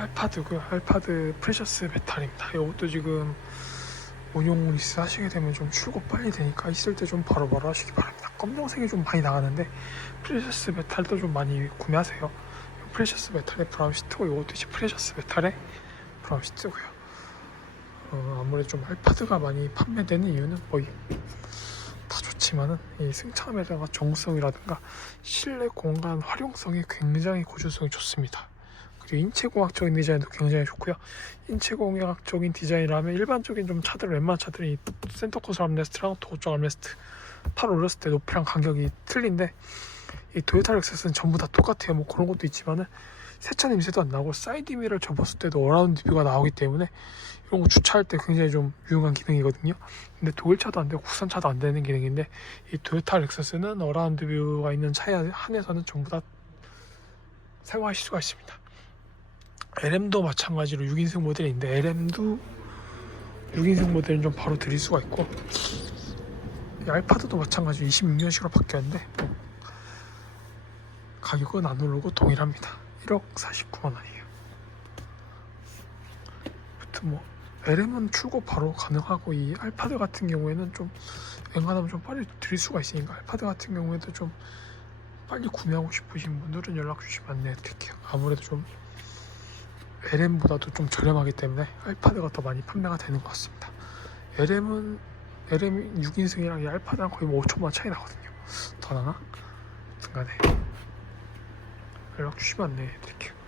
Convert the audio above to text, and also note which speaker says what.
Speaker 1: 알파드고요. 알파드 프레셔스 메탈입니다. 이것도 지금 운용 리스 하시게 되면 좀 출고 빨리 되니까 있을 때 좀 바로바로 하시기 바랍니다. 검정색이 좀 많이 나가는데 프레셔스 메탈도 좀 많이 구매하세요. 프레셔스 메탈의 브라운 시트고 이것도 이제 프레셔스 메탈의 브라운 시트고요. 어, 아무래도 좀 알파드가 많이 판매되는 이유는 뭐다 좋지만은 이 승차감이라든가 정성이라든가 실내 공간 활용성이 굉장히 고주성이 좋습니다. 인체공학적인 디자인도 굉장히 좋고요. 인체공학적인 디자인이라면 일반적인 좀 차들 웬만한 차들이 센터 코스 암레스트랑 도어쪽 암레스트 팔 올렸을 때 높이랑 간격이 틀린데 이 토요타 렉서스는 전부 다 똑같아요. 뭐 그런 것도 있지만은 세차 냄새도 안 나고 사이드 미러를 접었을 때도 어라운드 뷰가 나오기 때문에 이런 거 주차할 때 굉장히 좀 유용한 기능이거든요. 근데 독일 차도 안 되고 국산 차도 안 되는 기능인데 이 토요타 렉서스는 어라운드 뷰가 있는 차에 한해서는 전부 다 사용하실 수가 있습니다. LM도 마찬가지로 6인승 모델인데 LM도 6인승 모델은 좀 바로 드릴 수가 있고 이 알파드도 마찬가지로 26년식으로 바뀌었는데 뭐 가격은 안 오르고 동일합니다. 1억 49만 원이에요. 아무튼 뭐 LM은 출고 바로 가능하고 이 알파드 같은 경우에는 좀 웬간하면 좀 빨리 드릴 수가 있으니까 알파드 같은 경우에도 좀 빨리 구매하고 싶으신 분들은 연락 주시면 안내해 드릴게요. 아무래도 좀 LM보다도 좀 저렴하기 때문에 알파드가 더 많이 판매가 되는 것 같습니다. LM은 LM 6인승이랑 이 알파드랑 거의 뭐 5천만 원 차이 나거든요. 더 나나? 등간에 연락 주시면 안내해 드릴게요.